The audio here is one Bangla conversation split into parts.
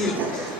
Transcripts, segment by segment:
ফিল করতে।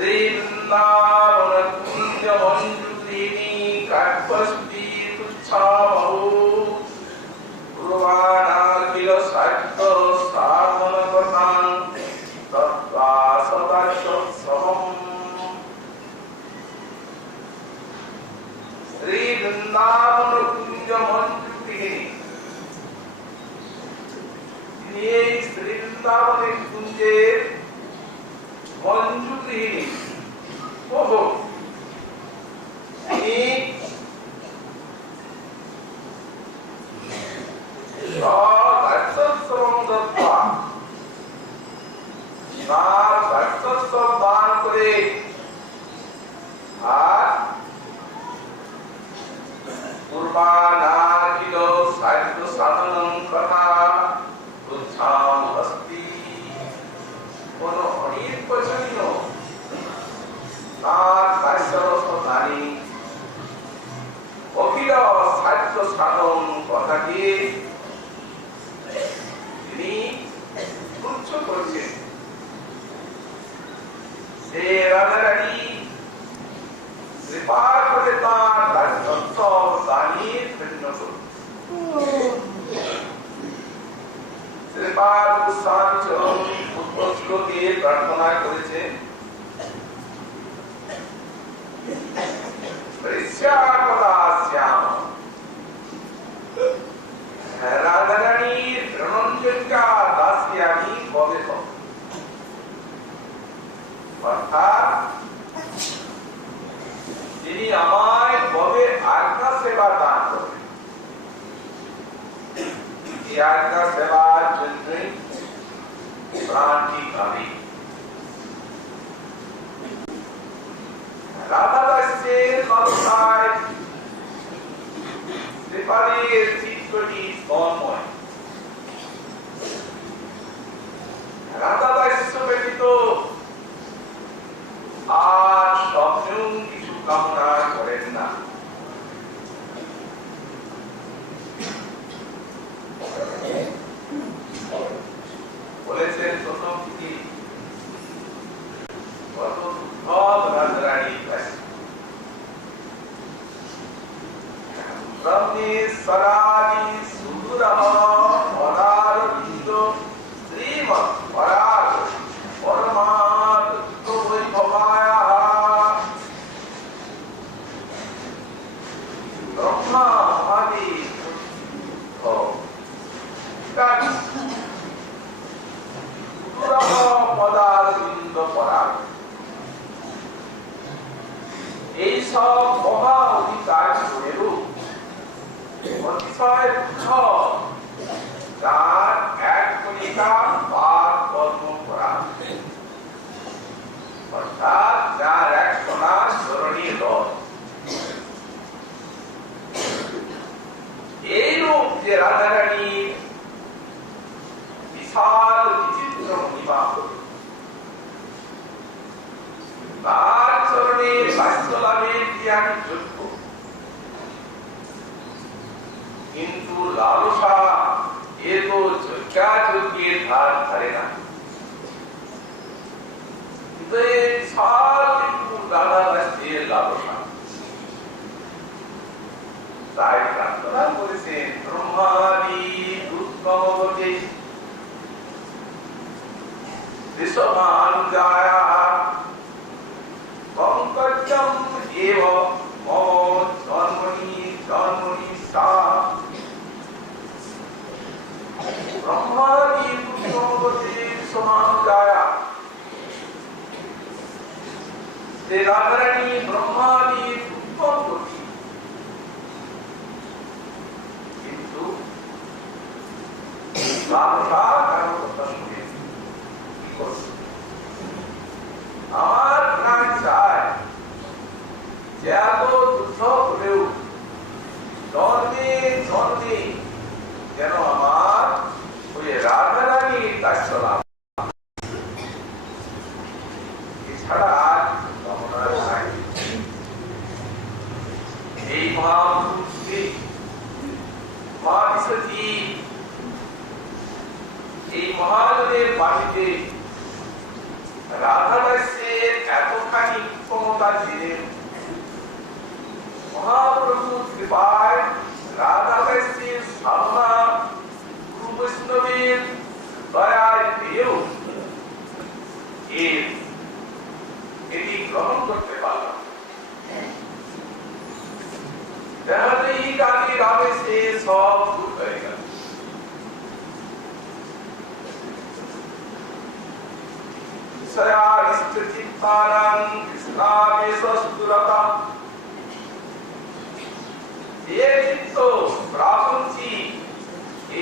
Vrindavan Kunja Manjutini Katpasti Tuchha Maho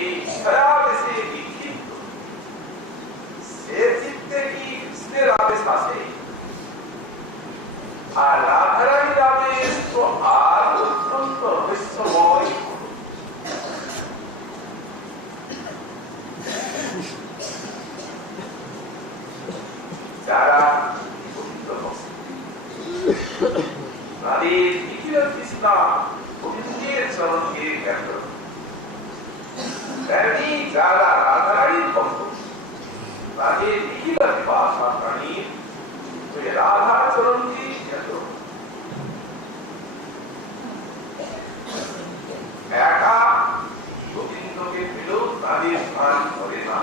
এই রাধা রাধারানীর ভক্ত, তাদের নিখিল বিপাশা প্রাণীর রাধা চরণকে যত একা গোবিন্দকে পেলেও তাদের স্থান করে না।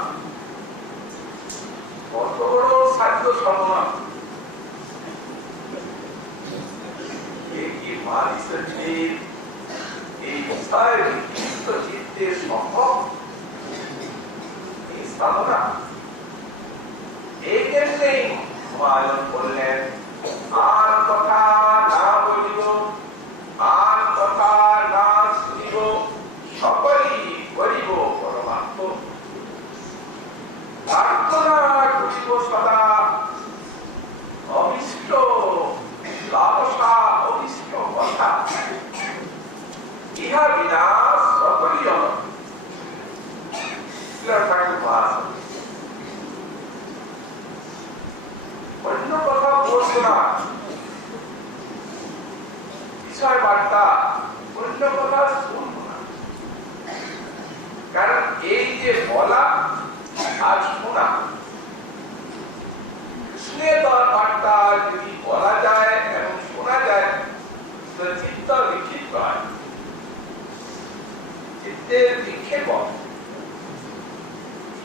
কত বড় সাধ্য সম্মান! এই বিষয় বিচিত্র চিত্তে সম্ভব এই সাধনা। এই ক্ষেত্রেই মহাজন বললেন, আর কথা না বলিব, আর কথা না শুনিব, সকলেই করিব পরমাত্ম। প্রার্থনা করিব সদা অভিষ্ট লালসা, অভিষ্ট কথা, ইহা বিনা সকলই অন্য কথা বলছো না, বিষয় বার্তা অন্য কথা শুনবো না। কারণ এই যে বলা আর শোনা, কৃষ্ণের বার্তা যদি বলা যায় এবং শোনা যায় তো চিত্ত বিক্ষিপ্ত হয়, চিত্তের বিক্ষেপ।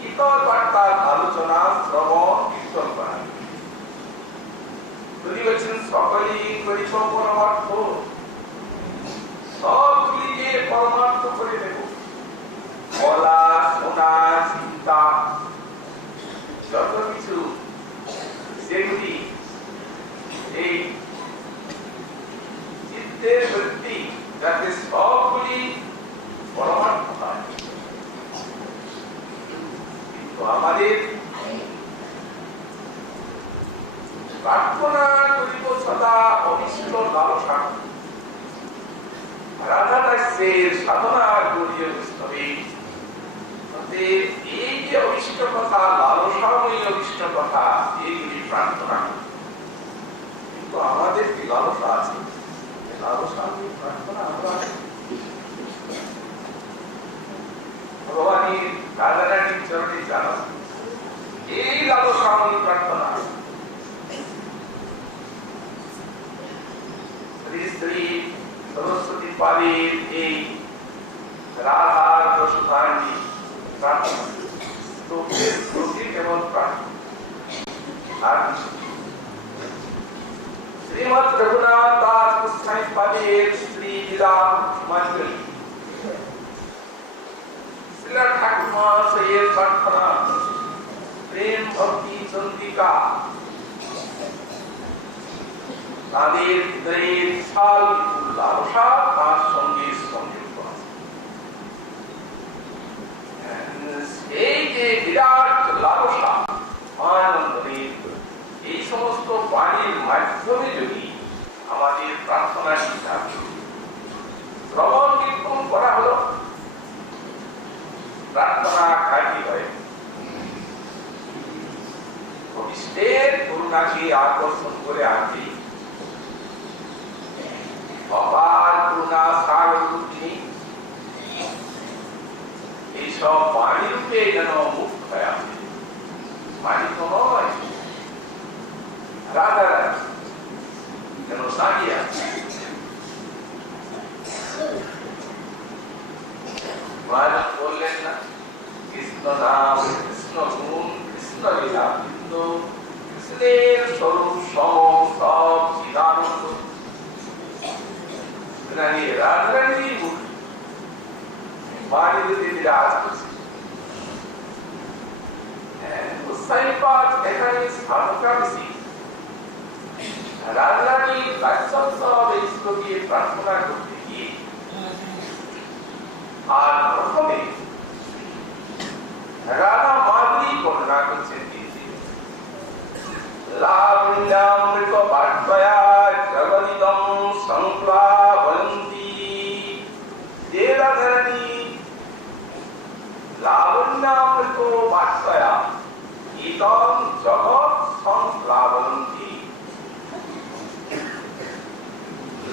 ইতর বার্তার আলোচনা, শ্রবণ, কীর্তন করা। যদি বলছেন সকলেই করিব পরমার্থ, সবগুলিকে পরমার্থ করে দেব। বলা, শোনা, চিন্তা, যত কিছু সেগুলি এই চিত্তের বৃত্তি, যাতে সবগুলি পরমার্থ হয়। কিন্তু আমাদের প্রার্থনা করিব সদা অনিষ্ট লালসা, রাধা দাসের সাধনা করিয়ে বৈষ্ণবে। এই যে অনিষ্ট কথা, লালসাময়ী অনিষ্ট কথা, এইগুলি প্রার্থনা। কিন্তু আমাদের কি লালসা আছে? লালসাময়ী প্রার্থনা আমরা ভগবানের রাধারানীর চরণে জানা, এই লালসাময়ী প্রার্থনা। শ্রী শ্রী সরস্বতী পালের এই রাধার প্রসূতাঙ্গী প্রার্থনা, তোকে কেবল প্রার্থনা। আর শ্রীমৎ রঘুনাথ দাস গোস্বামী পালের শ্রী লীলা মঞ্জরি, শ্রীলা ঠাকুর মহাশয়ের প্রার্থনা, প্রেম ভক্তি চন্দ্রিকা, তাদের হৃদয়ের বিশাল লালসা তার সঙ্গে সংযুক্ত আছে। এই যে বিরাট লালসা, আনন্দের, এই সমস্ত বাণীর মাধ্যমে যদি আমাদের প্রার্থনা শিক্ষা শ্রবণ কীর্তন করা হলো, প্রার্থনা কাজী হয়। ভবিষ্যতের করুণাকে আকর্ষণ করে আনতে অপার করুণা সাগর তিনি এইসব বাণী রূপে যেন মুখ হয়ে আছে। বাণী তো নয়, রাধা যেন দাঁড়িয়ে আছে। বললেন না, কৃষ্ণ নাম, কৃষ্ণ গুণ, কৃষ্ণ লীলা, কিন্তু কৃষ্ণের স্বরূপ সব চিদানন্দ। রাধারানীর মুখ বাণী যদি বিরাজ করছে, গোস্বামীপাদ এখানে সাধকা বেশি। রাধারানী এই শ্লোকে প্রার্থনা করতে গিয়ে আর প্রথমে রাধা মাধুরী বর্ণনা করছেন। লাবণ্যামৃত পাঠয়া জগদিদং সংপ্লাবন্তি। যে রাধারানী লাবণ্যামৃত পাঠয়া ইদং জগৎ সংপ্লাবন্তি,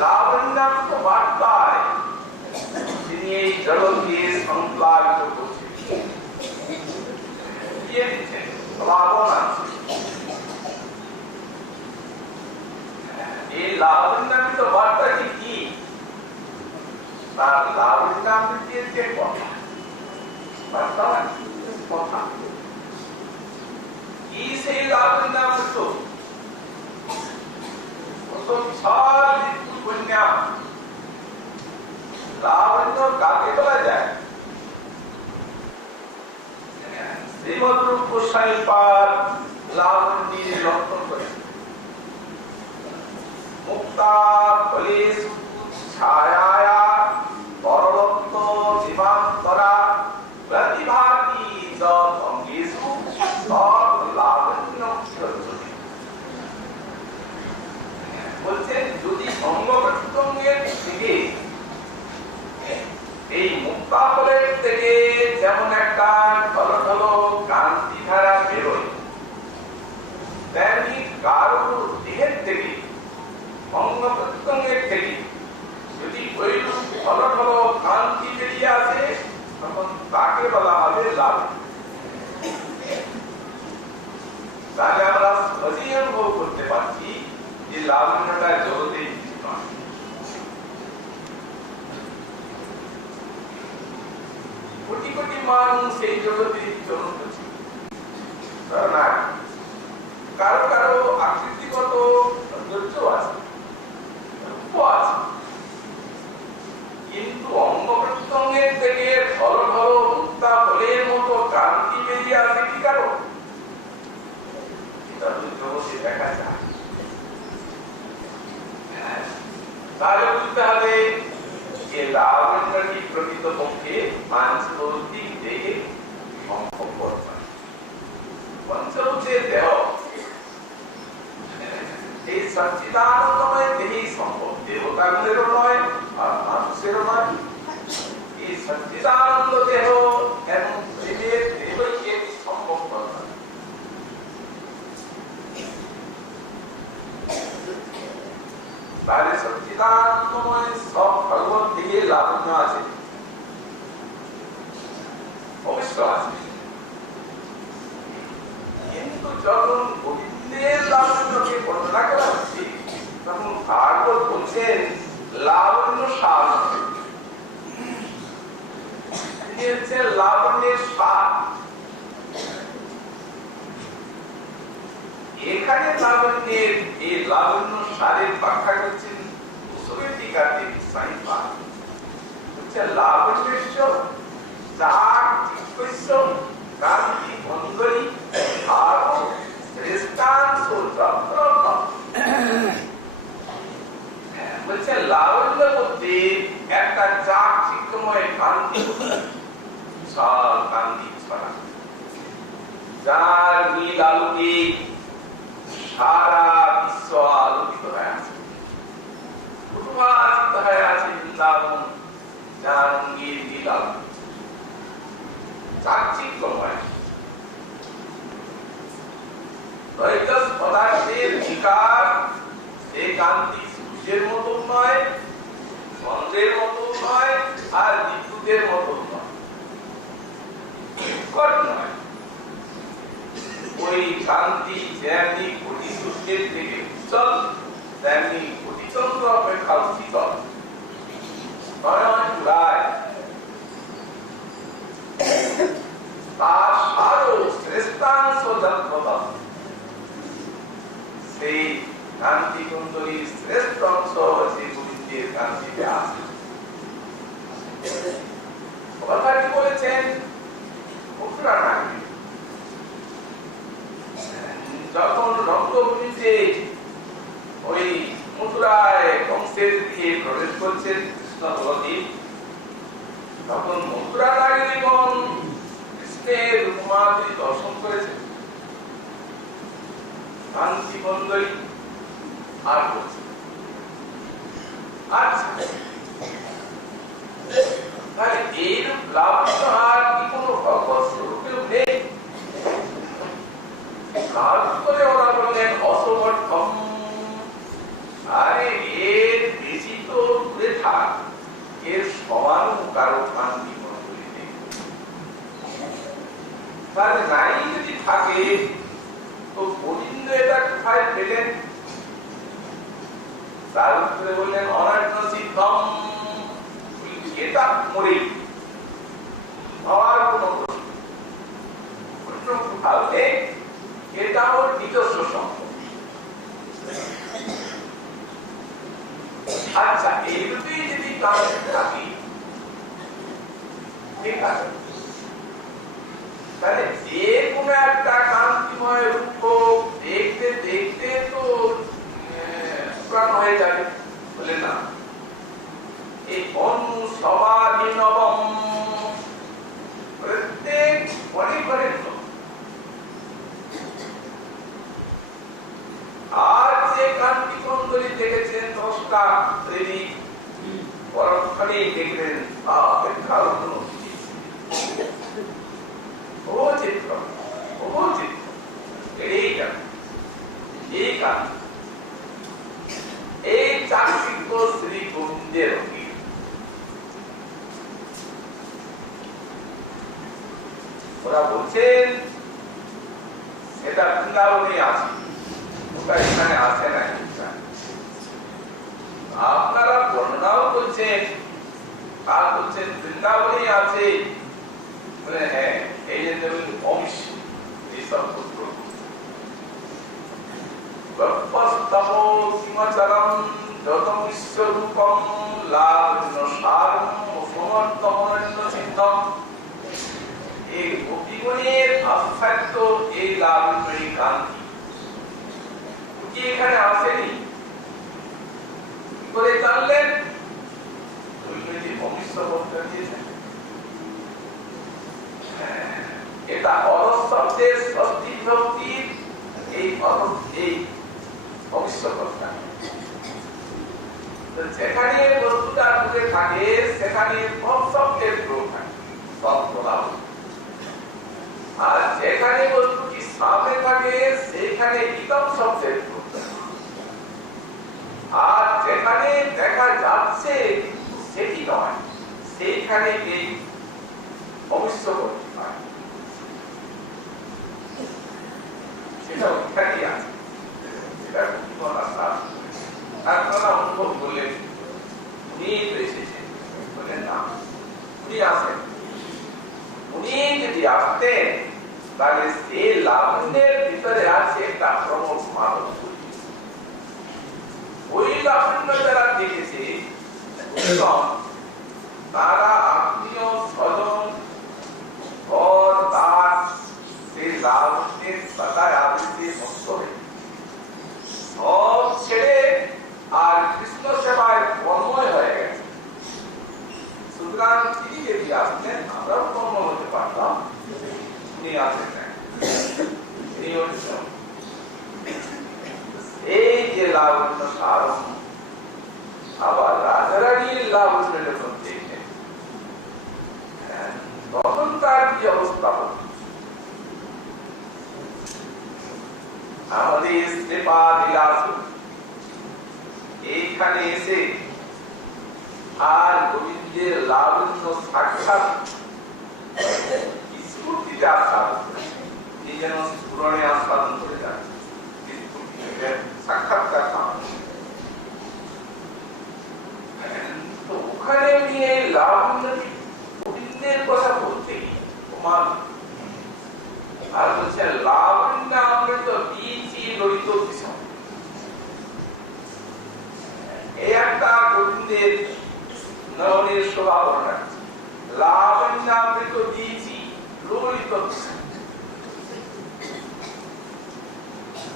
লাবণ্যামৃত বার্তায় তিনি এই জগৎকে সংপ্লাবিত করছেন। লাবণ্যের যে কথা, কথা কি সেই লাবণ্য মতো কত বিশাল বিপুল কন্যা। লাবণ্য কাকে বলা যায়? শ্রীমদ্রূপ গোস্বামী পাদ লাবণ্যের লক্ষণ করে মুক্তা ফলেষু ছায়ায়া পরলত্ব জীবান্তরা প্রতিভাতি যঙ্গেষু লাবণ্য। বলছেন যদি অঙ্গ প্রত্যঙ্গের থেকে এই মুক্তা ফলের থেকে যেমন একটা ঢল কান্তি ধারা বেরোয়, তেমনি কারো দেহের থেকে অঙ্গ প্রত্যঙ্গের থেকে যদি ওইরূপ ঢল কান্তি বেরিয়ে আসে, তখন তাকে বলা হবে লাবণ্য। তাহলে আমরা সহজেই অনুভব করতে পারছি যে লাবণ্যটা জগতে নয়। কোটি কোটি মানুষ এই জগতে বিচরণ করছে, কারো কারো আকৃতিগত সৌন্দর্য আছে, রূপ আছে, কিন্তু অঙ্গ প্রত্যঙ্গের থেকে ঢল মুক্তা ফলের মতো কান্তি বেরিয়ে আসে কি কারণ? এটা তো জগতে দেখা যায়। তাহলে বুঝতে হবে যে লাবণ্যটি প্রকৃতপক্ষে পাঞ্চভৌতিক দেহে সম্ভবপর নয়। পঞ্চভূতের দেহ এই সচ্চিদানন্দময় দেহেই সম্ভব, দেবতাগুলোরও নয় আর মানুষেরও নয়। এই সচ্চিদানন্দ দেহ এবং দেহের দেহকে সম্ভবপর নয়। তাহলে সচ্চিদানন্দময় সব ভগবত দেহে লাবণ্য আছে, অবশ্য আছে, কিন্তু যখন গোবিন্দের লাবণ্যকে বর্ণনা করা হচ্ছে তখন ভাগবত বলছেন লাবণ্য স্বাদ, লাবণ্যের স্বাদ। এখানে লাবণ্যের এই লাবণ্য স্বাদের ব্যাখ্যা করছেন কুসুমের টিকাতে গোস্বামী পাদ। হচ্ছে লাবণ্যস্য চাকচিক্যস্য কান্তি বন্ধনী আরো শ্রেষ্ঠাংশ যত্রত। বলছে লাবণ্য মধ্যে একটা চাকচিক্যময় কান্তি, বিশাল কান্তি ছড়া, যার নীল আলোকে সারা বিশ্ব আলোকিত হয়ে আছে, উদ্ভাসিত হয়ে আছে বৃন্দাবন, যার রঙের নীল আলো চাকচিক্যময়। তৈজস পদার্থের বিকার এই কান্তি সূর্যের মতো নয়, চন্দ্রের মতো নয়, আর বিদ্যুতের মতো নয়, নয়। ওই কান্তি যেমনি কোটি সূর্যের থেকে উজ্জ্বল, তেমনি কোটি চন্দ্র অপেক্ষা শীতল, তার আরো শ্রেষ্ঠাংশ যন্ত্রতা। সেই কান্তি কুণ্ডলীর শ্রেষ্ঠ অংশ হচ্ছে গোবিন্দের কান্তিতে আছে। কথাটি বলেছেন মথুরা নাগরী, যখন রঙ্গভূমিতে ওই মথুরায় কংসের দিকে প্রবেশ করছেন কৃষ্ণ বলদেব, তখন মথুরা নাগরীগণ কৃষ্ণের রূপমাধুরী দর্শন করেছেন, কান্তি বন্দরী আর বলছে। আচ্ছা, তাহলে এইরূপ লাবণ্য আর কি কোনো ভগবত স্বরূপেও নেই? করে ওরা বললেন অসমর্থম। আরে এর বেশি তো দূরে থাক, এর সমান কারো কান্তি বন্দরী নেই। তাহলে নাই যদি থাকে তো গোবিন্দ এটা কোথায় পেলেন? তার উত্তরে বললেন অনার্য সিদ্ধম, এটা মরে ঠিক আছে, তাহলে যে কোনো একটা কান্তিময় রূপ দেখতে দেখতে তো পুরাণ হয়ে যাবে, বলে না। এই অনু সবাদিনবম, প্রত্যেক মনে করেন তো। আর যে কান্তি কুণ্ডলী দেখেছেন 10টা দেবী, পরক্ষণেই দেখলেন অপেক্ষা অনুভূতি ও চিত্র, ও চিত্র, এই কান্তি, এই চাকচিক্য শ্রী গোবিন্দের অঙ্গীকার। ওরা বলছেন সেটা বৃন্দাবনে আছে, ওটা এখানে আসে না। আপনারা বর্ণনাও করছেন, আর বলছেন বৃন্দাবনে আছে, বলে হ্যাঁ, এই জন্য অংশ এইসব পুত্র সিমাচারম যত বিশ্বরূপম লাবণ্য সারম সমর্থমরণ্য সিদ্ধম। এই গোপীগণের আস্থাক্য এই লাবণ্যই কান্তি, কি এখানে আসেনি? কি করে জানলেন? ভবিষ্যৎ দিয়েছেন। এটা অরশব্দের ষষ্ঠী বিভক্তির এই ভবিষ্যৎটা। যেখানে বস্তুটা দূরে থাকে সেখানে শব্দের প্রয়োগ থাকে, শব্দলাভ। আর যেখানে বস্তুটি সামনে থাকে সেখানে ইতম শব্দের প্রয়োগ থাকে। আর যেখানে দেখা যাচ্ছে সেটি নয়, সেইখানে এই ভবিষ্যৎ হয়, সেটা ওইখানেই আছে। সেটা আপনারা অনুভব করলেন, উনি তো এসেছেন, বলেন না উনি আসেন। উনি যদি আসতেন তাহলে সে লাবণ্যের ভিতরে আছে একটা প্রমোদ মানব, ওই লাবণ্য যারা দেখেছে তারা আত্মীয় স্বজন ঘর তার সেই লাবণ্যের পাতায় আবৃত্তি মুক্ত হয়ে সব ছেড়ে আর কৃষ্ণ সেবায় কর্ময় হয়ে গেছে। সুতরাং তিনি যদি আসতেন আমরাও কর্ম হতে পারতাম, উনি আসেন না। এই যে লাবণ্য সারম, আবার রাজারানীর লাবণ্য যখন দেখলেন তখন তার কি অবস্থা হল? আমাদের শ্রীপাদিলাস এইখানে এসে আর গোবিন্দের লাবণ্য সাক্ষাৎ স্ফূর্তিতে আস্বাদন, এই যেন পুরনে আস্বাদন করে যাচ্ছে সাক্ষাৎকার। তো ওখানে নিয়ে লাবণ্য গোবিন্দের কথা বলতে আর বলছে লাবণ্য অমৃত বীচি ললিত বিষয়। এই একটা গোবিন্দের নয়নের শোভা বর্ণনা, লাবণ্য অমৃত বীচি ললিত বিষয়,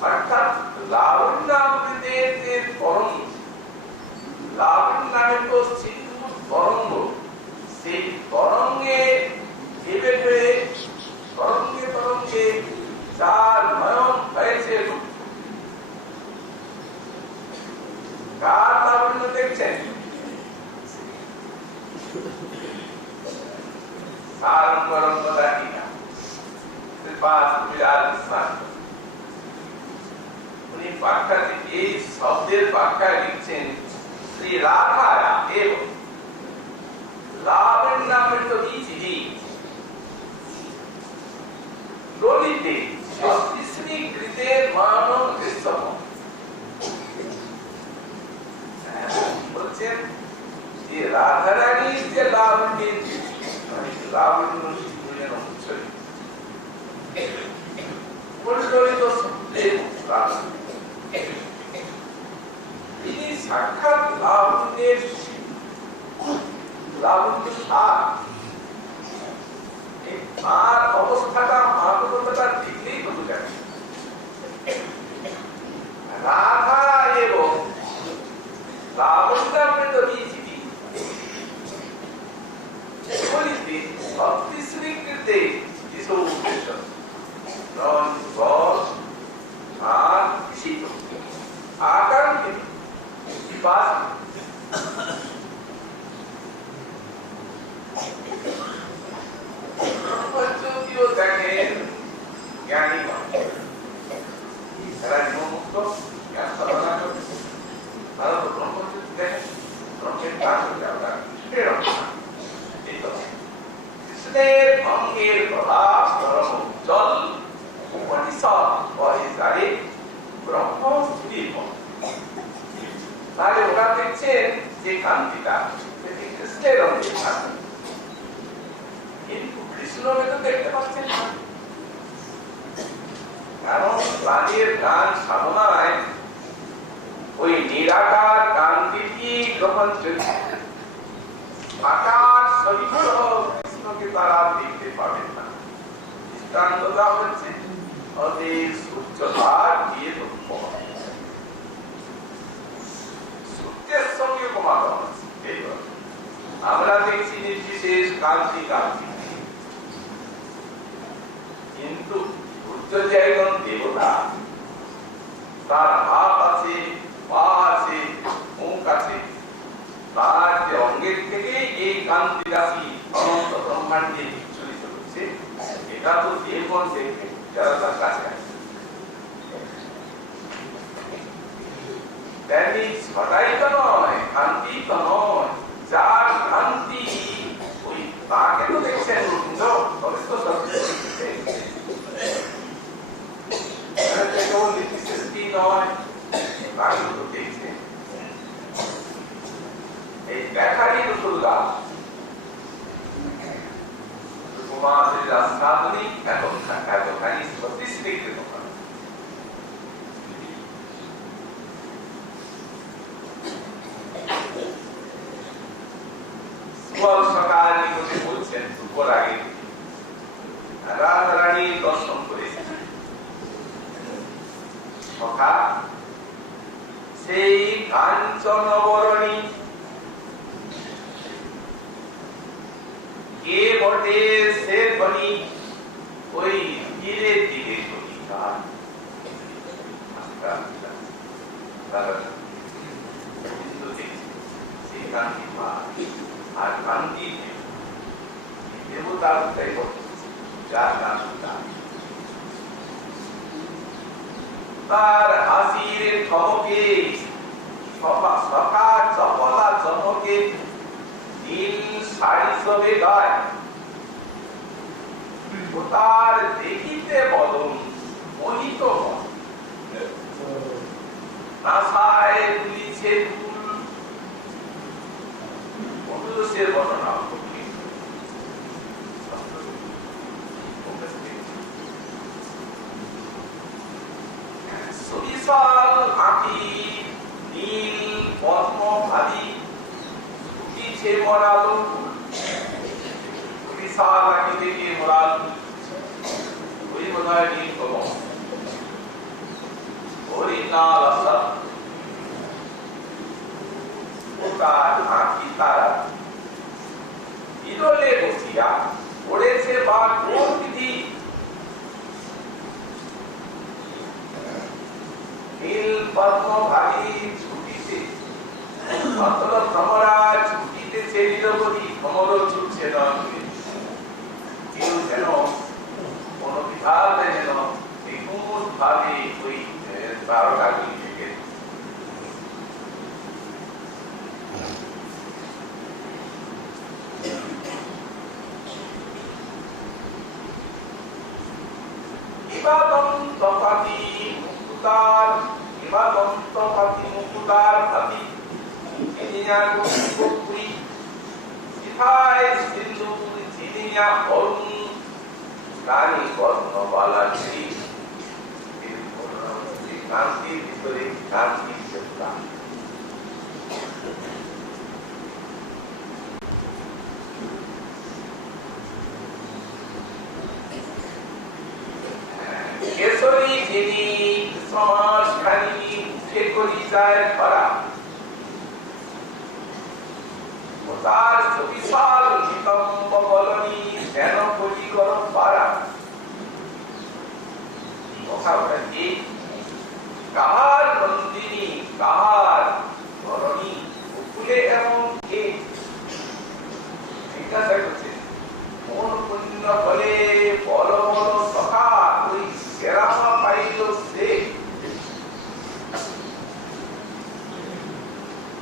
অর্থাৎ লাবণ্য অমৃতের যে তরঙ্গ, লাবণ্য অমৃত সিন্ধু তরঙ্গ, সেই তরঙ্গে ভেবে ভেবে তরঙ্গে তরঙ্গে যার নয়ন হয়েছে, কার লাবণ্য দেখছেন? উনি ব্যাখ্যাতে এই শব্দের ব্যাখ্যা লিখছেন শ্রী রাধা দেব লাবণ্যামৃত বীচি ললিতে শ্রী কৃতের মানব দৃশ্যম। বলছেন যে রাধারানীর যে লাবণ্যের লাবণ্য তিনি সাক্ষাৎ লাবণ্যের লাবণ্য সার আর অবস্থাটা মানবতাটা দেখলেই বোঝা যায়। রাধা এবং লাবণ্যামৃত বীজটি বলিতে ভক্তি শ্রীকৃতে যিশু উদ্দেশ্য রস আর শীত আকাঙ্ক্ষিত বিপাস ব্রহ্মজ্যোতিও দেখেন জ্ঞানী এরা জীবনমুক্ত জ্ঞান সাধনা করে তারা তো ব্রহ্মজ্যোতি দেখেন ব্রহ্মের কাজ হচ্ছে আমরা কৃষ্ণের কৃষ্ণের অঙ্গের প্রভাব পরম উজ্জ্বল উপনিষদ পরিচারে ব্রহ্ম স্থির। তাহলে ওরা দেখছেন যে কান্তিটা সেটি কৃষ্ণের অঙ্গের কান্তি, কিন্তু কৃষ্ণকে তো দেখতে পাচ্ছেন না, কারণ প্রাণীর গান সাধনায় ওই নিরাকার কান্তিটি গ্রহণ চলছে। আকার সহিত কৃষ্ণকে তারা দেখতে পাবেন না। দৃষ্টান্তটা হচ্ছে ওদের সূর্যভাগ দিয়ে লক্ষ্য হয়, সূর্যের সঙ্গে উপমা করা হচ্ছে। আমরা দেখছি নির্বিশেষ কান্তি কান্তি, কিন্তু সূর্য যে একজন দেবতা, তার হাত আছে, পা আছে, মুখ আছে, তার যে অঙ্গের থেকে এই কান্তি রাশি অনন্ত ব্রহ্মাণ্ডে বিচ্ছুরিত হচ্ছে, এটা তো দেবগণ দেখবে যারা তার কাছে আছে। তেমনি ছটাই তো নয়, কান্তি তো নয়, যার কান্তি ওই তাকে তো দেখছেন রবীন্দ্র, তবে তো সত্যি কেবল নীতিশৃষ্টি নয়, তাকে তো দেখছেন। এই দেখারই তো দুর্গা কুমারের রাস্তাগুলি এতখানি সত্যি স্বীকৃত করে। সকাল নিকটে বলছেন দুপুর আগে রাধারানী দর্শন করেছেন। সখা সেই কাঞ্চন বরণী কে বটে সে ধ্বনি ওই ধীরে ধীরে আর কান্তি দেবতার যার নাম তার হাসির ধমকে সখা চপলা চমকে নীল শাড়ি সবে গায়, তার দেখিতে বদন মোহিত নাসায় দুলিছে ফুল। পুরুষের বর্ণনা সুবিশাল আঁখি নীল পদ্ম ভারী উঠিছে মরালো, বিশাল আঁখি দেখে মরাল ওই বোধ হয় নীল কমল হরিণাল আসাদ তার আঁখি তারা ইদলে বসিয়া পড়েছে বা কোন বিধি নীল পদ্ম ভারী ছুটিছে অতল ভ্রমরা ছুটিতেছে নিরবধি ভ্রমরও ছুটছে নয়। কেউ যেন কোন বিভাগে যেন নিখুঁত ভাবে ওই তারকাগুলি থেকে মুকুতার ভাবি সিন্ধুর চিনিয়া অরুণ রানী বর্ণবালা কান্তির ভিতরে কান্তির চেতনা। যিনি সমাজখানি উঠে করি যায় ভরা তার বিশাল নিতম্ব বলনি যেন করি গরম পারা কথাটা কি কাহার নন্দিনী কাহার ধরণী ফুলে এমন কে জিজ্ঞাসা করছে কোন পুণ্য বলে বল বল সখা ওই সেরামা পাইল সে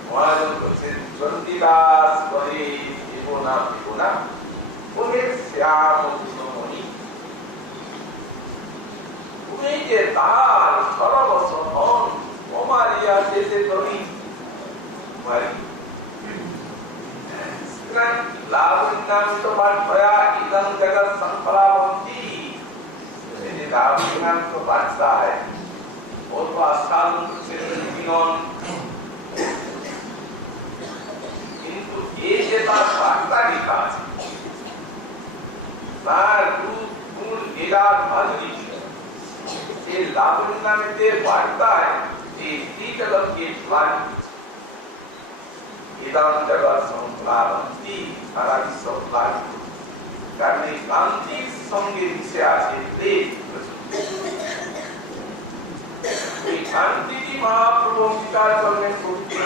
মহাজন করছেন চন্দিদাস বলে জীবনা জীবনা বলে শ্যাম গুণমণি তুমি যে তার সর্বসহন ওমারিয়া দেশে ধরি মারি লাভনামিত পাঠয়া ইদং জগৎ সংফলাবন্তি এই লাভনামিত পাঠসায় অল্প আস্থান বিনন কিন্তু এই যে তার বার্তা লেখা আছে তার রূপ গুণ লীলার মাধুরী এই লাভনামিতে বার্তায় এই ত্রিজগৎকে প্লাবিত ইদং জগৎ সংফলাবন্তি সারা বিশ্ব প্লাবিত কারণ এই ক্রান্তির সঙ্গে মিশে আছে প্রেম এই শান্তিটি মহাপ্রভু অঙ্গীকার করলেন পবিত্র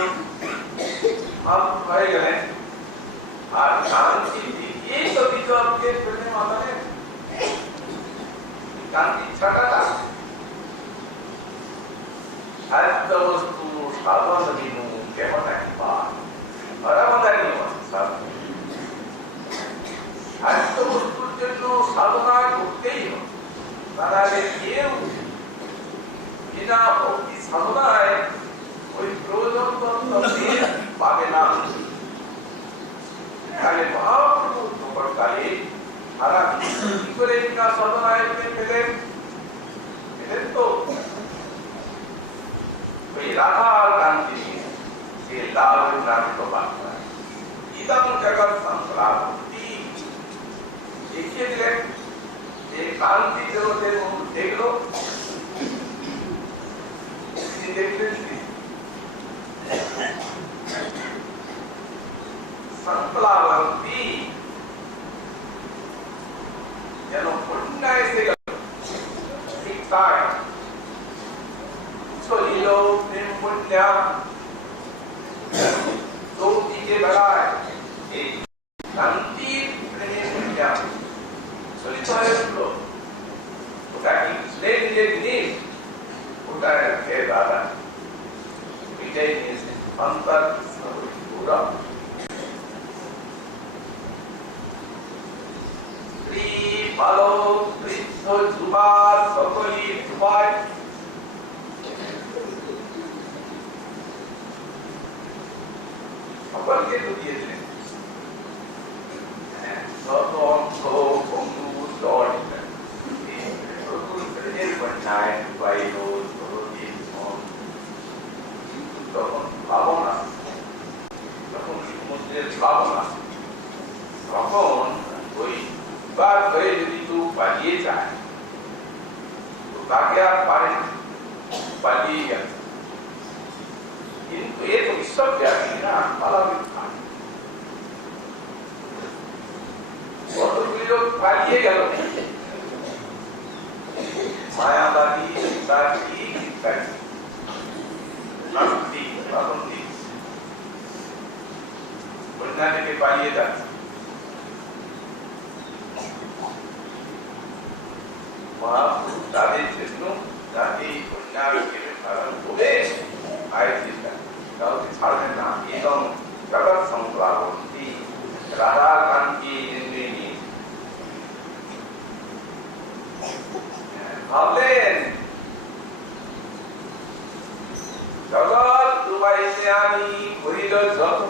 মহাপ্রভু হয়ে গেলেন আর শান্তি দিয়েই তো বিজয়কে প্রেমে মাতালেন শান্তি ছাড়াটা আত্ম বস্তু সাধন বিনু কেমন নাকি পান আত্মবস্তুর জন্য সাধনা করতেই হবে তাহলে কেউ বিনা ভক্তি সাধনায় ওই প্রয়োজন পাবে না তাহলে মহাপ্রভু প্রকটকালে সারা কি করে বিনা সাধনায় পেলেন তো ওই রাধার কান্তি সে লাভের নামিত বার্তা ইদং জগৎ সংফলাবন্তি দেখিয়ে দিলেন যে কান্তি জগতের মুখ দেখলো দেখলেন সংফলাবন্তি যেন বন্যা এসে গেল ঠিক তাই চলিল প্রেম বন্যা চৌদিকে বেড়ায় এই শান্তির প্রেমের বন্যা চলিত হয়ে উঠল ওটা কি নিজের জিনিস ওটা খেয়ে দাদা এটাই নিয়েছে অন্তর গৌরব স্ত্রী বালক বৃদ্ধ যুবা সকলই যুবায় সকলকে বুঝিয়ে দিলেন যত অংশ বন্ধু দল বন্যায় বাইল তখন ভাবনা যখন সমুদ্রের ভাবনা তখন ওই বার হয়ে যদি কেউ পালিয়ে যায় তো তাকে আর পারেন পালিয়ে গেছে কিন্তু এ তো বিশ্বব্যাপী না পালাবে কতগুলি লোক পালিয়ে গেল মায়াবাদী বন্যা থেকে পালিয়ে যাচ্ছে মহাপুরুষ তাদের জন্য যাতে বন্যার ধারণ করে কাউকে ছাড়বেন না এবং জগৎ সংফলাবন্তি রাধা কান্তি ভাবলেন জগৎ ডুবাইতে আমি করিল যত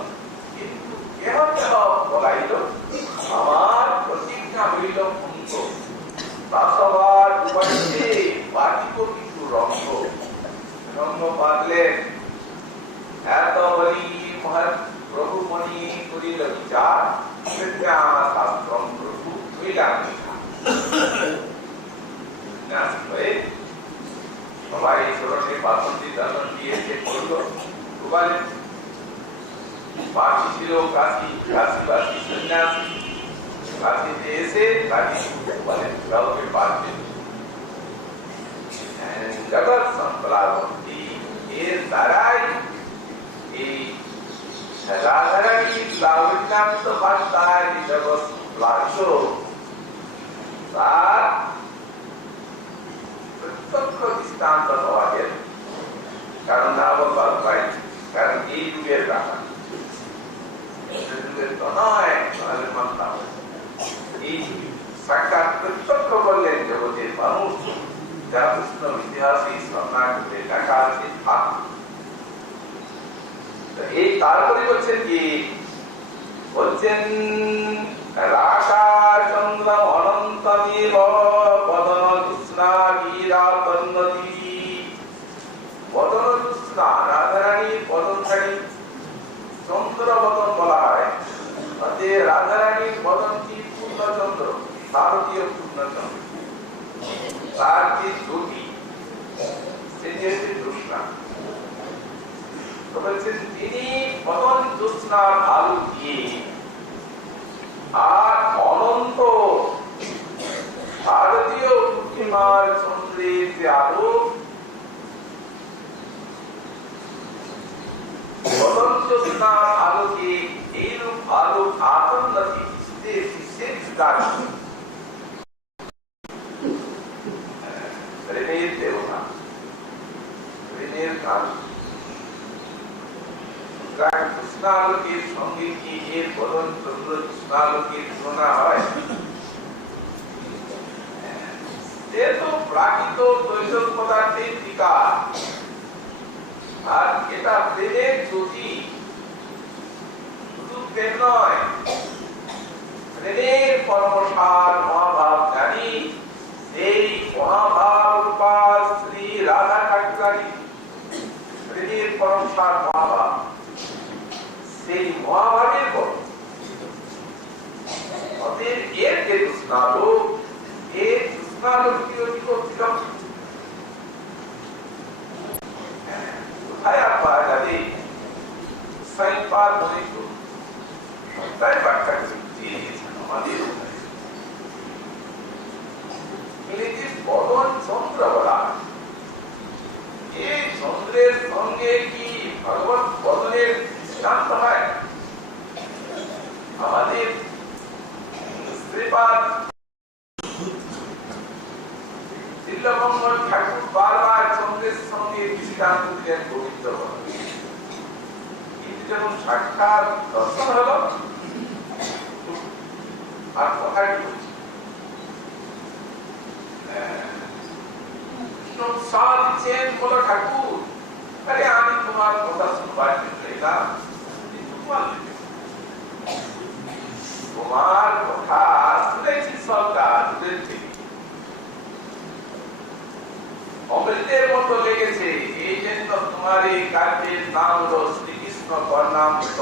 কিন্তু কেহ কেহ বলাইল আমার প্রতিজ্ঞা হইল ভঙ্গ সবার ডুবাইতে বাটিব কিছু রঙ্গ রঙ্গ বাঁধলেন এত বলি প্রভু মনি করিল বিচার আমার শাস্ত্রম প্রভু হইলাম বাসন্তী দাসন দিয়েছে করলো গোপালে বাকি ছিল কাশীবাসী সন্ন্যাসী কাশীতে এসে কাশী গোপালের কাউকে পাচ্ছে জগৎ সম্প্রদায়ী এর দ্বারাই এই রাধারানী লাবণ্যান্ত বার্তায় জগৎ সম্প্রদায় তার প্রত্যক্ষ দৃষ্টান্ত পাওয়া যায় কারণ না বলবার পাই কারণ এই যুগের কথা যুগের তো নয় তাহলে মানতাম এই সাক্ষাৎ প্রত্যক্ষ বললেন জগতের মানুষ যা বৈষ্ণব ইতিহাসে স্বর্ণাকে লেখা আছে এই তারপরে বলছেন কি বলছেন রাশা চন্দ্র অনন্তমেব বদন কৃষ্ণা গীরাতন্নতি বদন কৃষ্ণা রাধারানীর বদনধারী চন্দ্র বদন বলা হয় রাধারানীর বদনটি পূর্ণচন্দ্র ভারতীয় পূর্ণচন্দ্র তার যে জ্যোতি সেটি হচ্ছে জ্যোৎস্না বলছেন তিনি বদন জ্যোৎস্নার আলো দিয়ে আর অনন্ত ভারতীয় পূর্ণিমার চন্দ্রের যে আলো বদন জ্যোৎস্নার আলোকে এইরূপ আলো আতন্নতি বিশেষ কারণ ঋণের দেবতা ঋণের কাজ কৃষ্ণালোকের সঙ্গে কি এর বদন চন্দ্র কৃষ্ণালোকের তুলনা হয় সে তো প্রাকৃত তৈল পদার্থের বিকাশ আর এটা প্রেমের জ্যোতি শুধু প্রেম নয় প্রেমের পরমসার মহাভাব জানি সেই মহাভাব রূপা শ্রী রাধা ঠাকুরানী প্রেমের পরমসার মহাভাব সেই মহাভাবের পর অতএব এর যে কৃষ্ণালোক এই কৃষ্ণালোকটি করছিল কোথায় আর পাওয়া যাবে সাইপার মনে তো তাই বার্তা দিয়ে দিয়েছেন আমাদের ইংরেজি বদন চন্দ্র বলা এই চন্দ্রের সঙ্গে কি ভগবত বদনের দৃষ্টান্ত হয় আমাদের শ্রীপাদ নীলকমল ঠাকুর বারবার চন্দ্রের সঙ্গে দৃষ্টান্ত দিলেন গোবিন্দ কিন্তু যখন সাক্ষাৎ দর্শন হলো আর কথাটি বলছি উৎসাহ দিচ্ছেন বলো ঠাকুর আরে আমি তোমার কথা শুনবার জন্য এলাম তোমার কথা শুনেছি সরকার অমৃতের মতো লেগেছে এই জন্য তোমার এই কাব্যের নাম হলো শ্রীকৃষ্ণ কর্ণামৃত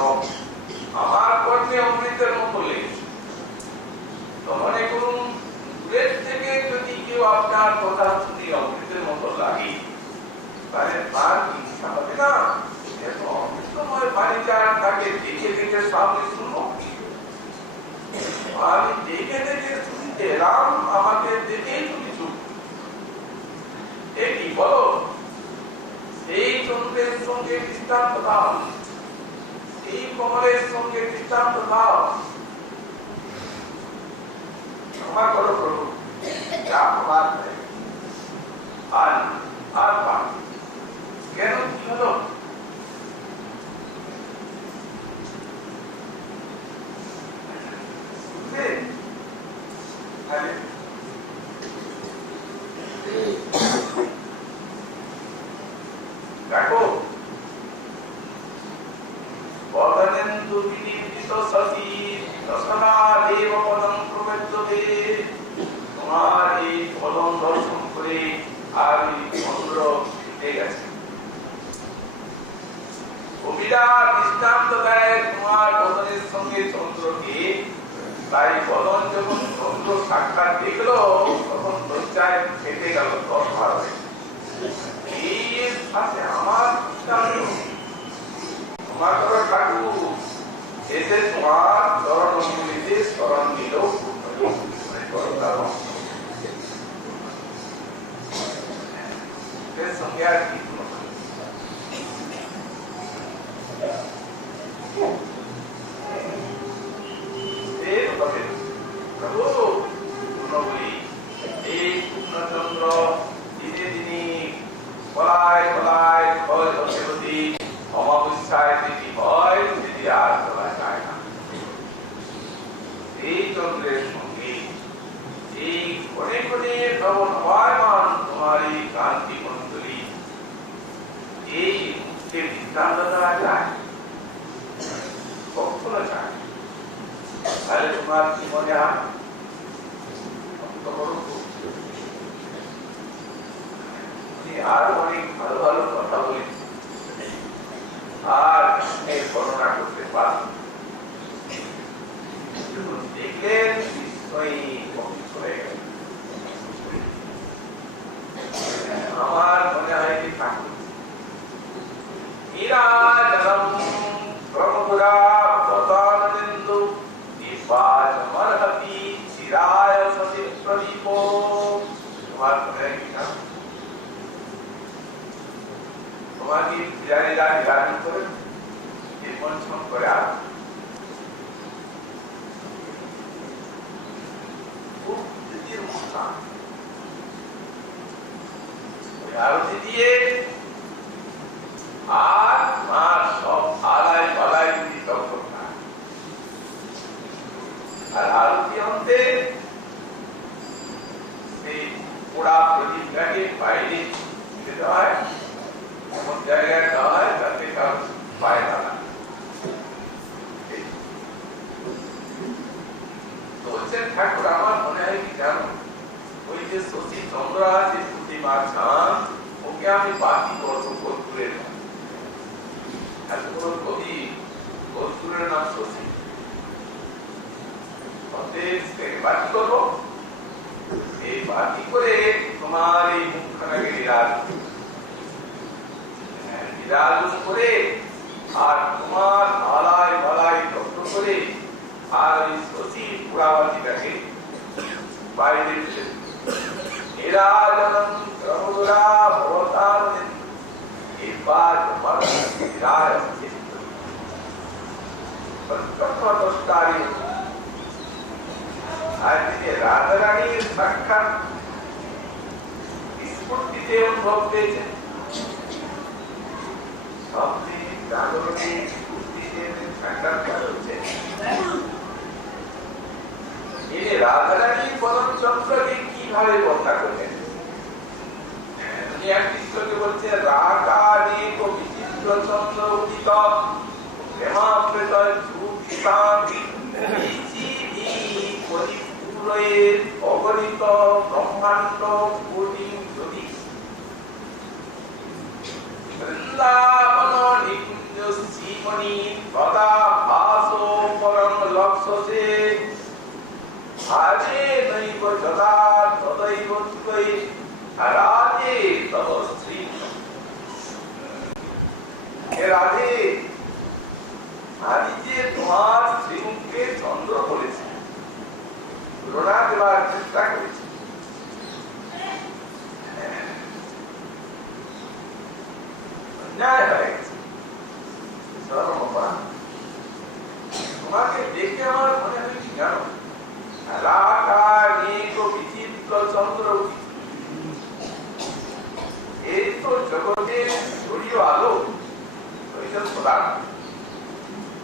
আমার কর্ণে অমৃতের মতো লেগেছে তো মনে করুন দূরের থেকে যদি কেউ আপনার কথা শুনি অমৃতের মতো লাগে তাহলে তার ইচ্ছা হবে না এত অমৃতময় বাণীচার তাকে দেখে দেখে সামনে শুনবো আমি দেখে দেখে শুনতে রাম আমাকে দেখেই তুমি চুপ কি বলো সেই চন্দ্রের সঙ্গে দৃষ্টান্ত দাও সেই কমলের সঙ্গে দৃষ্টান্ত দাও ক্ষমা করো প্রভু যা আমার আর আর পান কেন কি হলো দেখো বদনেন্দু বিনির্মিত সতী দশনা দেব পদম প্রবেদ্যতে তোমার এই পদম দর্শন করে আর চন্দ্র ফিরে গেছে কবিরা দৃষ্টান্ত দেয় তোমার বদনের সঙ্গে চন্দ্রকে তাই বদন যখন চন্দ্র সাক্ষাৎ দেখলো তখন লজ্জায় ফেটে গেল 10 বার হয়ে এর সাথে আমার তোমার ঠাকুর এসে তোমার চরণগুলিতে স্মরণ দিল সঙ্গে আর কি পূর্ণচন্দ্র দিনে দিনে পলায় পলায় ক্ষয় হতে অমাবস্যায় যেটি হয় সেটি আর চলা যায় না। এই চন্দ্রের সঙ্গে এই ক্ষণে ক্ষণে নবনবায়মান তোমার এই কান্তি মন্ডলী এই মুখে দৃষ্টান্ত দেওয়া যায়? কখনো যায়? তাহলে তোমার কি মনে হয়? আরো অনেক ভালো ভালো কথা বলি আর বর্ণনা করতে পারি, দেখলেন আমার মনে হয় কি ঠাকুর নীরাজনম ব্রহ্মপুরা প্রতানন্দ দীপাজমর্হতি চিরায় সতি প্রদীপ। তোমার মনে হয় কি না? তোমার কি পূজারীরা নিরাজন করে নির্মঞ্চন করে আর আরতি দিয়ে আর মার সব আলায় পালায় যদি তখন আর আরতি অন্তে সেই পোড়া প্রদীপটাকে বাইরে দিতে হয়, এমন জায়গায় দেওয়া হয় যাতে কারো পায় না। ঠাকুর আমার মনে হয় কি জানো, ওই যে শশী চন্দ্র আছে প্রতিমা চাঁদ, ওকে আমি বাকি করবো কর্পূরের এত বড় কবি, কর্পূরের নাম শশী, বাকি করবো। এই বাকি করে তোমার এই মুখখানাকে বিরাজন করে আর তোমার মালায় মালায় দগ্ধ করে আর ওই শশী পুরাবাতিটাকে বাইরে নিরাজনম প্রভুরা ভবতারণে এবার বিরাজ প্রত্যক্ষদষ্টারি। আর তিনি রাধারানীর সাক্ষাৎ স্ফূর্তিতে অনুভব পেয়েছেন, সবদিন জাগরণে স্ফূর্তিতে সাক্ষাৎকার হচ্ছে। তিনি রাধারানীর পদচন্দ্রকে কিভাবে বর্ণনা করলেন? উনি এক দৃশ্যকে বলছে রাগানেক বিচিত্র চন্দ্র উদিত প্রেমামৃত যুক্তিতাং বিচিবি পরিপূরয়ের অগণিত ব্রহ্মাণ্ড কোটি জ্যোতি বৃন্দাবন নিকুঞ্জ শ্রীমণি তদা ভাসো পরম লক্ষ্যসে আজে নৈব যদা তদৈব ত্বৈ রাধে তব শ্রী। হে রাধে, আমি যে তোমার শ্রীমুখকে চন্দ্র বলেছি, তুলনা দেওয়ার চেষ্টা করেছি, অন্যায় হয়ে গেছে। তোমাকে দেখে আমার মনে হয় কি জানো, বিচিত্র চন্দ্র এই তো জগতের সূর্য আলো প্রধান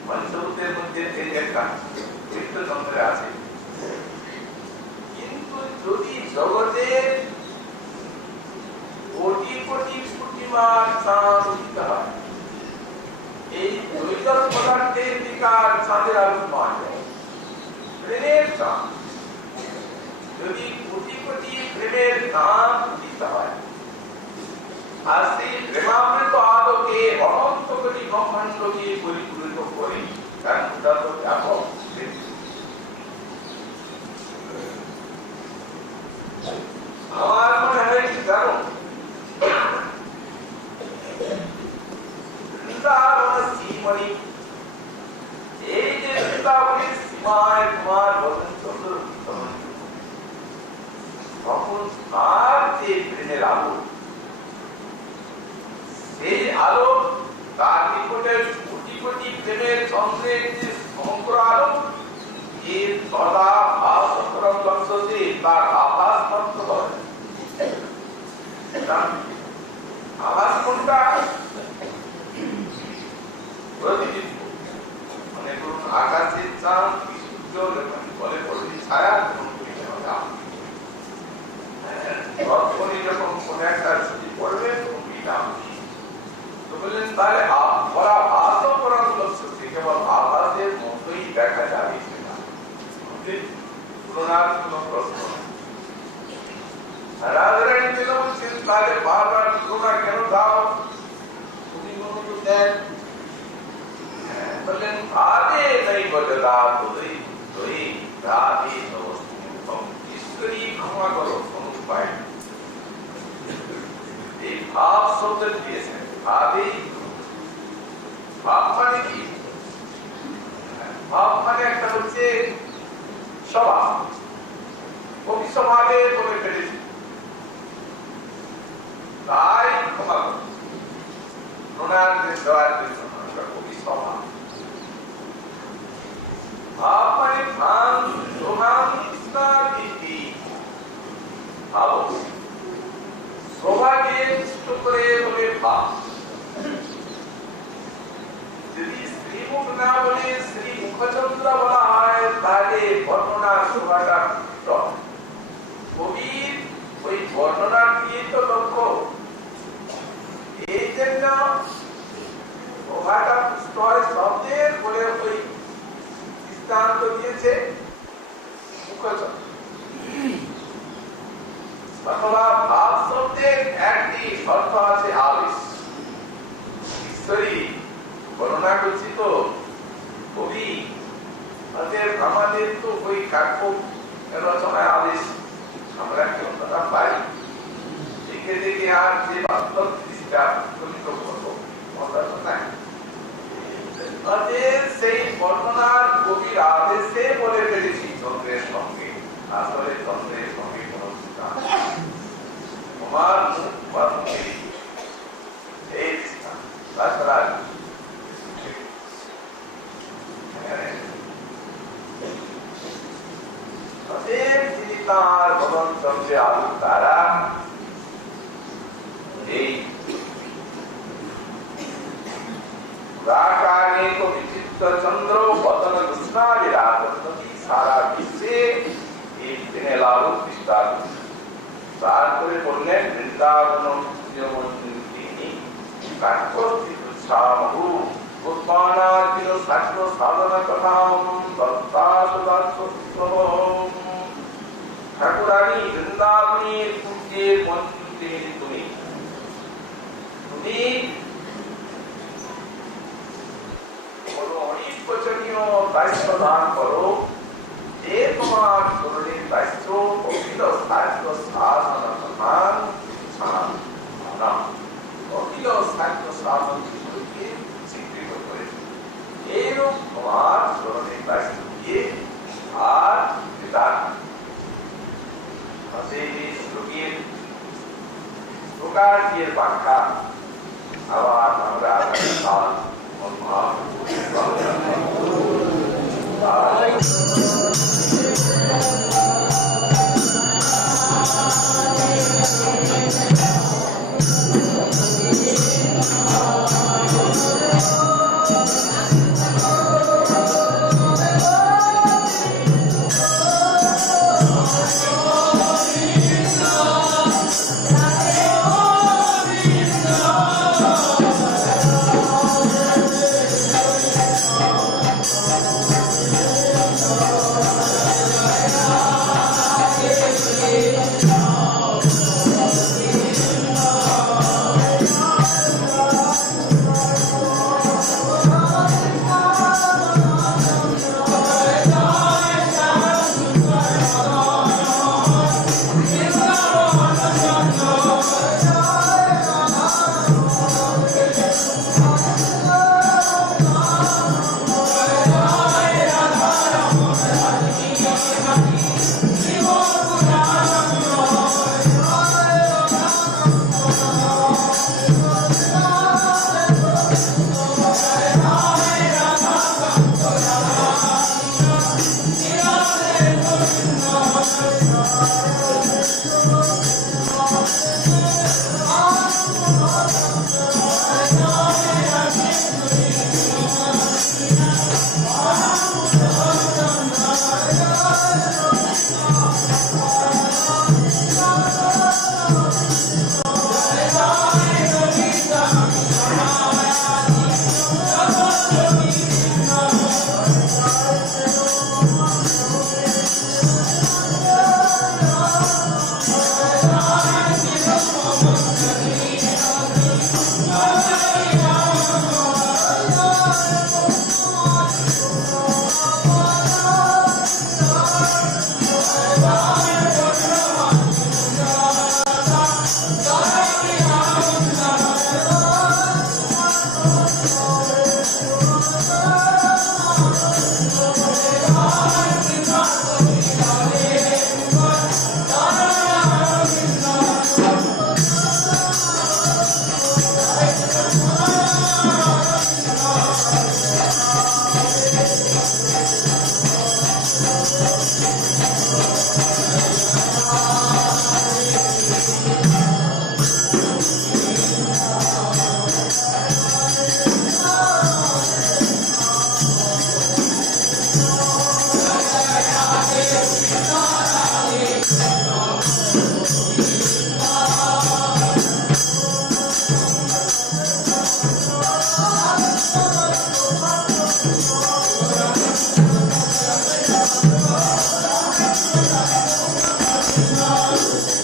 পঞ্চভূতের মধ্যে একটা চন্দ্রে আছে। কিন্তু যদি জগতের কোটি কোটি পূর্ণিমার চাঁদ উদিত হয়, এই দ্বৈতল পদার্থের বিকার চাঁদের আলো পাওয়া যায়। প্রেমের চাঁদ যদি কোটি কোটি প্রেমের নাম উদিত হয়, আর সেই প্রেমামৃত আলোকে অনন্ত কোটি ব্রহ্মাণ্ডকে পরিপূর্ণ করে তার উদাত্ত ব্যাপক। আমার মনে হয় কি জানো, তখন তার যে প্রেমের আলো, সেই আলো তার নিকটে কোটি কোটি প্রেমের চন্দ্রের যে সমগ্র আলো, এর সদা ভাস লক্ষ্যতে তার আভাস মাত্র হয়। আভাস কোনটা? প্রতিবিম্ব। মনে করুন আকাশের চাঁদ সূর্য বলে পড়বে ছায়া, তখনই যখন কোন একটা ছবি পড়বে তো বললেন তাহলে কেবল আভাসের মতোই দেখা যাবে না, তুলনার কোন প্রশ্ন। রাজারানী যেন বলছেন তাহলে বারবার তুলনা কেন দাও, তুমি মনে দেন বললেন আদে নেই বদলা তুই তুই রাধে ঈশ্বরী ক্ষমা করো কোনো উপায়। এই ভাব শব্দ দিয়েছেন, আদে ভাব মানে কি? ভাব মানে একটা হচ্ছে স্বভাব, কবি সমাজে বলে ফেলেছি তাই ক্ষমা করো, প্রণাম দেওয়ার জন্য কবি স্বভাব। ভাব মানে ভান সোহান ইত্যাদি ভাব, সৌভাগ্যে সৃষ্ট করে বলে ভাব। যদি শ্রীমুখ না বলে শ্রী মুখচন্দ্র বলা হয় তাহলে বর্ণনার শোভাটা কবির ওই বর্ণনার দিয়ে তো লক্ষ্য। এই জন্য শোভাটা পুষ্ট হয় শব্দের বলে ওই দৃষ্টান্ত দিয়েছে মুখচন্দ্র। অথবা ভাব শব্দের একটি অর্থ আছে আবেশ। ঈশ্বরী বর্ণনা করছি তো কবি, আমাদের তো ওই কাব্য রচনায় আবেশ আমরা কি অন্যটা পাই, দেখে দেখে আর যে বাস্তব দৃষ্টা নাই, সেই বর্ণনার কবির আদেশে বলে ফেলেছি চন্দ্রের সঙ্গে। আসলে চন্দ্রের সঙ্গে কোন তোমার এই তাছাড়া তিনি তাঁর বদন চন্দ্রে আলু তারা এই বিচিত্র চন্দ্র বদন সারা বিশ্বে এই দিনের আলু বিস্তার। তারপরে বললেন বৃন্দাবন তিনি ঠাকুরানী বৃন্দাবনের সূর্যের মন্ত্রী তুমি, তুমি অনির্বচনীয় দায়িত্ব দান করো যে তোমার শরীরের দায়িত্ব অখিল সাহিত্য সাধন অখিল সাহিত্য সাধন স্বীকৃত করেছে। এইরূপ তোমার শরীরের দায়িত্ব দিয়ে আর পিতা শ্লোকের প্রকার দিয়ে ব্যাখ্যা আবার আমরা Yeah. Thank you.